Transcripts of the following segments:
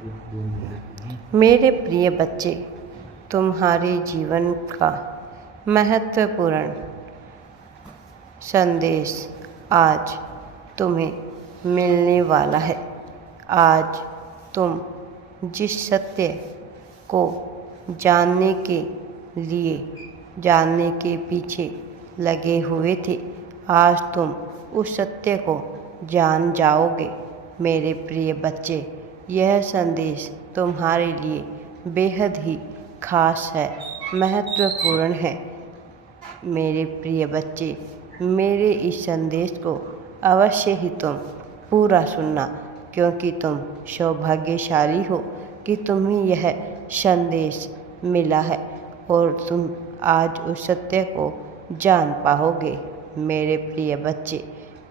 मेरे प्रिय बच्चे, तुम्हारे जीवन का महत्वपूर्ण संदेश आज तुम्हें मिलने वाला है। आज तुम जिस सत्य को जानने के पीछे लगे हुए थे, आज तुम उस सत्य को जान जाओगे। मेरे प्रिय बच्चे, यह संदेश तुम्हारे लिए बेहद ही खास है, महत्वपूर्ण है। मेरे प्रिय बच्चे, मेरे इस संदेश को अवश्य ही तुम पूरा सुनना, क्योंकि तुम सौभाग्यशाली हो कि तुम्हें यह संदेश मिला है और तुम आज उस सत्य को जान पाओगे। मेरे प्रिय बच्चे,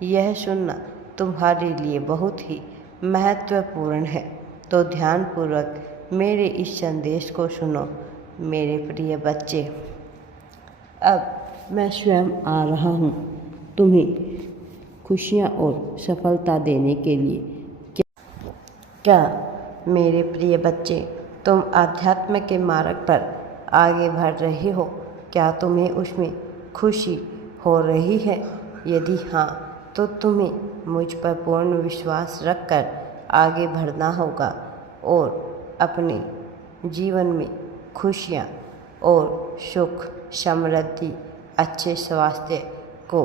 यह सुनना तुम्हारे लिए बहुत ही महत्वपूर्ण है, तो ध्यानपूर्वक मेरे इस संदेश को सुनो। मेरे प्रिय बच्चे, अब मैं स्वयं आ रहा हूँ तुम्हें खुशियाँ और सफलता देने के लिए। क्या मेरे प्रिय बच्चे, तुम अध्यात्म के मार्ग पर आगे बढ़ रहे हो? क्या तुम्हें उसमें खुशी हो रही है? यदि हाँ, तो तुम्हें मुझ पर पूर्ण विश्वास रखकर आगे बढ़ना होगा और अपने जीवन में खुशियाँ और सुख, समृद्धि, अच्छे स्वास्थ्य को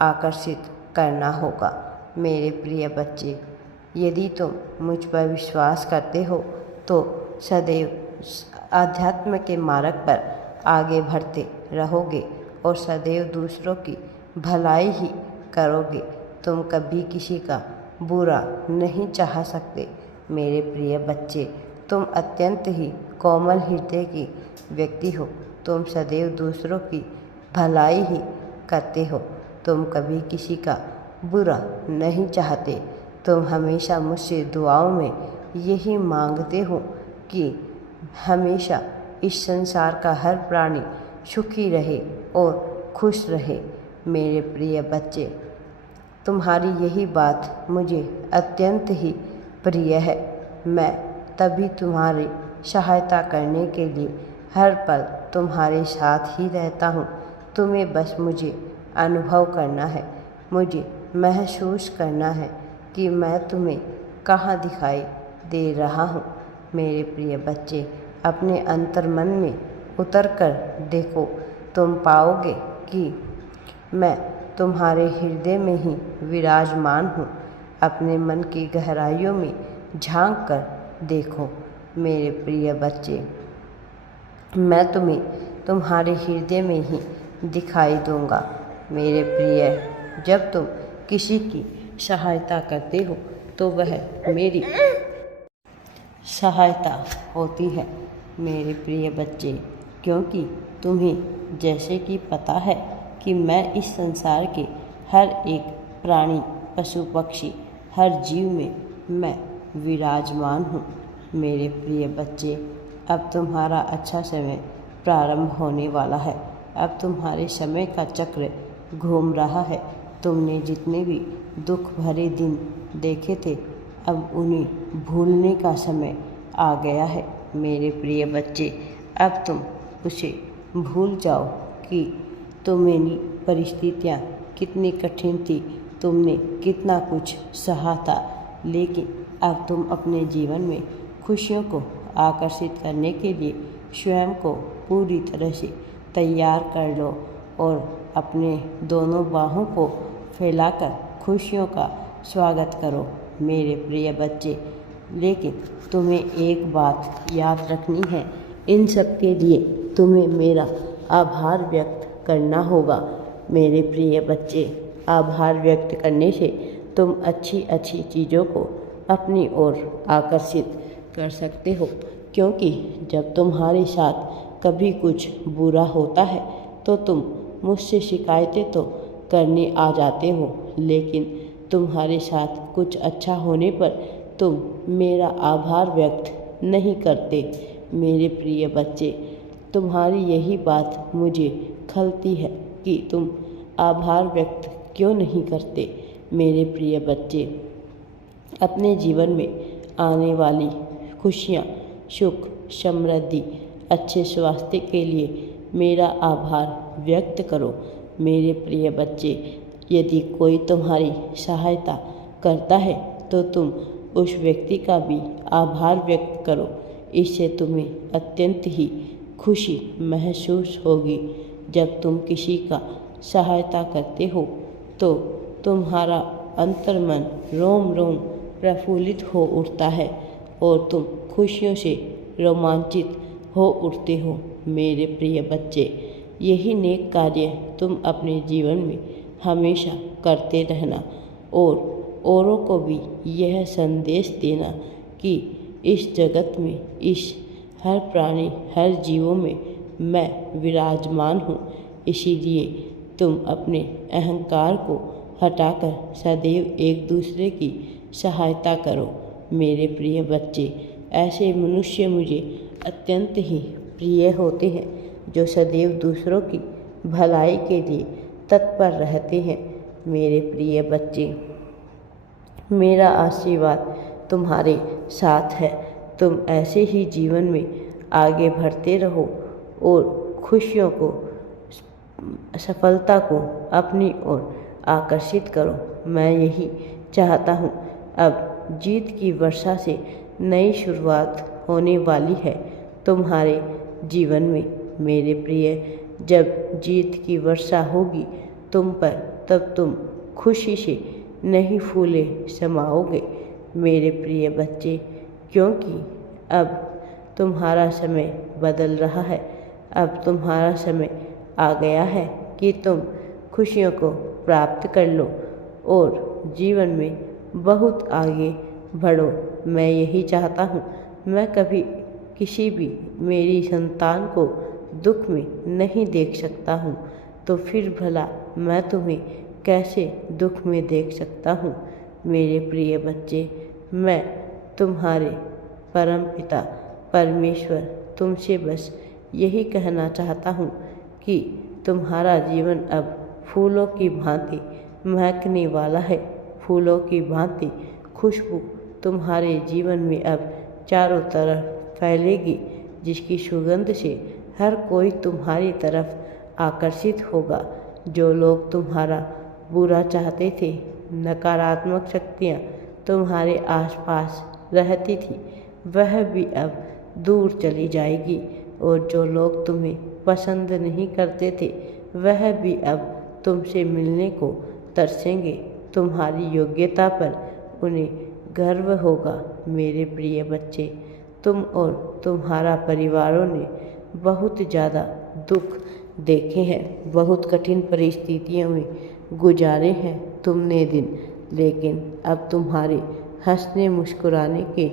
आकर्षित करना होगा। मेरे प्रिय बच्चे, यदि तुम मुझ पर विश्वास करते हो तो सदैव आध्यात्म के मार्ग पर आगे बढ़ते रहोगे और सदैव दूसरों की भलाई ही करोगे। तुम कभी किसी का बुरा नहीं चाह सकते। मेरे प्रिय बच्चे, तुम अत्यंत ही कोमल हृदय के व्यक्ति हो। तुम सदैव दूसरों की भलाई ही करते हो। तुम कभी किसी का बुरा नहीं चाहते। तुम हमेशा मुझसे दुआओं में यही मांगते हो कि हमेशा इस संसार का हर प्राणी सुखी रहे और खुश रहे। मेरे प्रिय बच्चे, तुम्हारी यही बात मुझे अत्यंत ही प्रिय है। मैं तभी तुम्हारी सहायता करने के लिए हर पल तुम्हारे साथ ही रहता हूँ। तुम्हें बस मुझे अनुभव करना है, मुझे महसूस करना है कि मैं तुम्हें कहाँ दिखाई दे रहा हूँ। मेरे प्रिय बच्चे, अपने अंतर्मन में उतर कर देखो, तुम पाओगे कि मैं तुम्हारे हृदय में ही विराजमान हूँ। अपने मन की गहराइयों में झांक कर देखो। मेरे प्रिय बच्चे, मैं तुम्हें तुम्हारे हृदय में ही दिखाई दूंगा। मेरे प्रिय, जब तुम किसी की सहायता करते हो तो वह मेरी सहायता होती है। मेरे प्रिय बच्चे, क्योंकि तुम्हें जैसे कि पता है कि मैं इस संसार के हर एक प्राणी, पशु पक्षी, हर जीव में मैं विराजमान हूँ। मेरे प्रिय बच्चे, अब तुम्हारा अच्छा समय प्रारंभ होने वाला है। अब तुम्हारे समय का चक्र घूम रहा है। तुमने जितने भी दुख भरे दिन देखे थे, अब उन्हें भूलने का समय आ गया है। मेरे प्रिय बच्चे, अब तुम उसे भूल जाओ कि तुम्हारी परिस्थितियाँ कितनी कठिन थी, तुमने कितना कुछ सहा था, लेकिन अब तुम अपने जीवन में खुशियों को आकर्षित करने के लिए स्वयं को पूरी तरह से तैयार कर लो और अपने दोनों बाहों को फैलाकर खुशियों का स्वागत करो। मेरे प्रिय बच्चे, लेकिन तुम्हें एक बात याद रखनी है, इन सब के लिए तुम्हें मेरा आभार व्यक्त करना होगा। मेरे प्रिय बच्चे, आभार व्यक्त करने से तुम अच्छी अच्छी चीज़ों को अपनी ओर आकर्षित कर सकते हो, क्योंकि जब तुम्हारे साथ कभी कुछ बुरा होता है तो तुम मुझसे शिकायतें तो करने आ जाते हो, लेकिन तुम्हारे साथ कुछ अच्छा होने पर तुम मेरा आभार व्यक्त नहीं करते। मेरे प्रिय बच्चे, तुम्हारी यही बात मुझे खलती है कि तुम आभार व्यक्त क्यों नहीं करते। मेरे प्रिय बच्चे, अपने जीवन में आने वाली खुशियाँ, सुख, समृद्धि, अच्छे स्वास्थ्य के लिए मेरा आभार व्यक्त करो। मेरे प्रिय बच्चे, यदि कोई तुम्हारी सहायता करता है तो तुम उस व्यक्ति का भी आभार व्यक्त करो। इससे तुम्हें अत्यंत ही खुशी महसूस होगी। जब तुम किसी का सहायता करते हो तो तुम्हारा अंतर्मन रोम रोम प्रफुल्लित हो उठता है और तुम खुशियों से रोमांचित हो उठते हो। मेरे प्रिय बच्चे, यही नेक कार्य तुम अपने जीवन में हमेशा करते रहना और औरों को भी यह संदेश देना कि इस जगत में, इस हर प्राणी, हर जीवों में मैं विराजमान हूँ। इसीलिए तुम अपने अहंकार को हटाकर सदैव एक दूसरे की सहायता करो। मेरे प्रिय बच्चे, ऐसे मनुष्य मुझे अत्यंत ही प्रिय होते हैं जो सदैव दूसरों की भलाई के लिए तत्पर रहते हैं। मेरे प्रिय बच्चे, मेरा आशीर्वाद तुम्हारे साथ है। तुम ऐसे ही जीवन में आगे बढ़ते रहो और खुशियों को, सफलता को अपनी ओर आकर्षित करो। मैं यही चाहता हूँ। अब जीत की वर्षा से नई शुरुआत होने वाली है तुम्हारे जीवन में। मेरे प्रिय, जब जीत की वर्षा होगी तुम पर, तब तुम खुशी से नए फूले समाओगे। मेरे प्रिय बच्चे, क्योंकि अब तुम्हारा समय बदल रहा है। अब तुम्हारा समय आ गया है कि तुम खुशियों को प्राप्त कर लो और जीवन में बहुत आगे बढ़ो। मैं यही चाहता हूँ। मैं कभी किसी भी मेरी संतान को दुख में नहीं देख सकता हूँ, तो फिर भला मैं तुम्हें कैसे दुख में देख सकता हूँ। मेरे प्रिय बच्चे, मैं तुम्हारे परमपिता परमेश्वर तुमसे बस यही कहना चाहता हूँ कि तुम्हारा जीवन अब फूलों की भांति महकने वाला है। फूलों की भांति खुशबू तुम्हारे जीवन में अब चारों तरफ फैलेगी, जिसकी सुगंध से हर कोई तुम्हारी तरफ आकर्षित होगा। जो लोग तुम्हारा बुरा चाहते थे, नकारात्मक शक्तियाँ तुम्हारे आसपास रहती थी, वह भी अब दूर चली जाएगी और जो लोग तुम्हें पसंद नहीं करते थे, वह भी अब तुमसे मिलने को तरसेंगे। तुम्हारी योग्यता पर उन्हें गर्व होगा। मेरे प्रिय बच्चे, तुम और तुम्हारा परिवारों ने बहुत ज़्यादा दुख देखे हैं, बहुत कठिन परिस्थितियों में गुजारे हैं तुमने दिन, लेकिन अब तुम्हारे हंसने मुस्कुराने के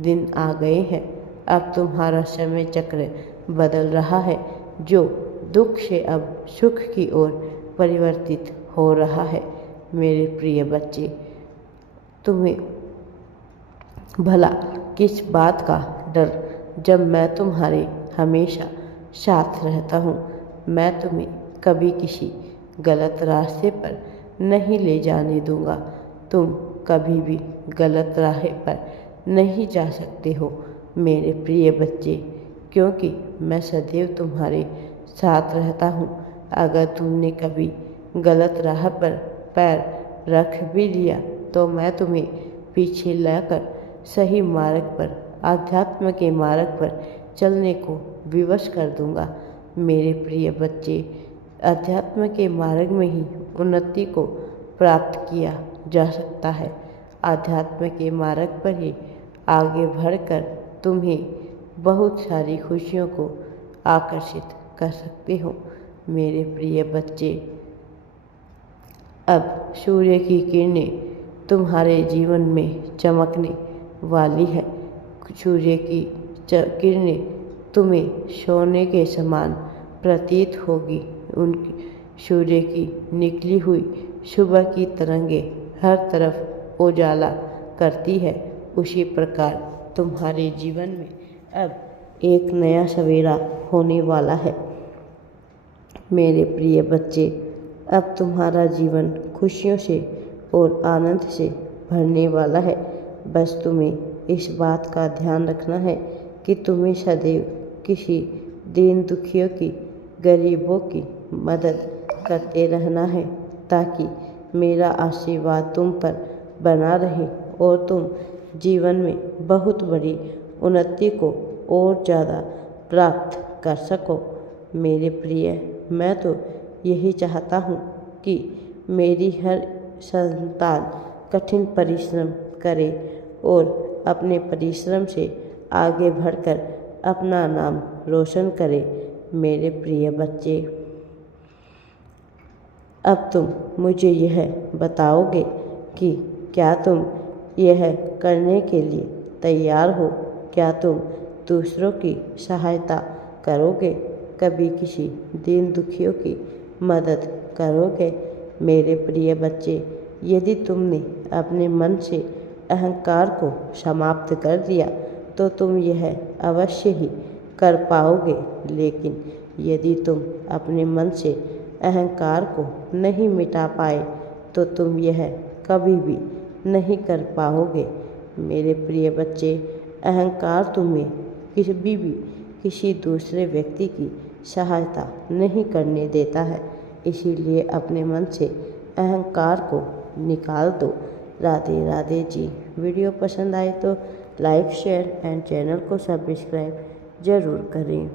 दिन आ गए हैं। अब तुम्हारा समय चक्र बदल रहा है, जो दुख से अब सुख की ओर परिवर्तित हो रहा है। मेरे प्रिय बच्चे, तुम्हें भला किस बात का डर, जब मैं तुम्हारे हमेशा साथ रहता हूँ। मैं तुम्हें कभी किसी गलत रास्ते पर नहीं ले जाने दूँगा। तुम कभी भी गलत राह पर नहीं जा सकते हो मेरे प्रिय बच्चे, क्योंकि मैं सदैव तुम्हारे साथ रहता हूँ। अगर तुमने कभी गलत राह पर पैर रख भी लिया तो मैं तुम्हें पीछे लाकर सही मार्ग पर, आध्यात्म के मार्ग पर चलने को विवश कर दूंगा। मेरे प्रिय बच्चे, अध्यात्म के मार्ग में ही उन्नति को प्राप्त किया जा सकता है। आध्यात्म के मार्ग पर ही आगे बढ़कर तुम्हें बहुत सारी खुशियों को आकर्षित कर सकते हो। मेरे प्रिय बच्चे, अब सूर्य की किरणें तुम्हारे जीवन में चमकने वाली है। सूर्य की किरणें तुम्हें सोने के समान प्रतीत होगी। उनकी सूर्य की निकली हुई सुबह की तरंगें हर तरफ उजाला करती है। उसी प्रकार तुम्हारे जीवन में अब एक नया सवेरा होने वाला है। मेरे प्रिय बच्चे, अब तुम्हारा जीवन खुशियों से और आनंद से भरने वाला है। बस तुम्हें इस बात का ध्यान रखना है कि तुम्हें सदैव किसी दीन दुखियों की, गरीबों की मदद करते रहना है, ताकि मेरा आशीर्वाद तुम पर बना रहे और तुम जीवन में बहुत बड़ी उन्नति को और ज़्यादा प्राप्त कर सको। मेरे प्रिय, मैं तो यही चाहता हूँ कि मेरी हर संतान कठिन परिश्रम करे और अपने परिश्रम से आगे बढ़कर अपना नाम रोशन करे। मेरे प्रिय बच्चे, अब तुम मुझे यह बताओगे कि क्या तुम यह करने के लिए तैयार हो? क्या तुम दूसरों की सहायता करोगे? कभी किसी दीन दुखियों की मदद करोगे? मेरे प्रिय बच्चे, यदि तुमने अपने मन से अहंकार को समाप्त कर दिया तो तुम यह अवश्य ही कर पाओगे। लेकिन यदि तुम अपने मन से अहंकार को नहीं मिटा पाए तो तुम यह कभी भी नहीं कर पाओगे। मेरे प्रिय बच्चे, अहंकार तुम्हें किसी दूसरे व्यक्ति की सहायता नहीं करने देता है। इसीलिए अपने मन से अहंकार को निकाल दो। राधे राधे जी। वीडियो पसंद आए तो लाइक, शेयर एंड चैनल को सब्सक्राइब ज़रूर करें।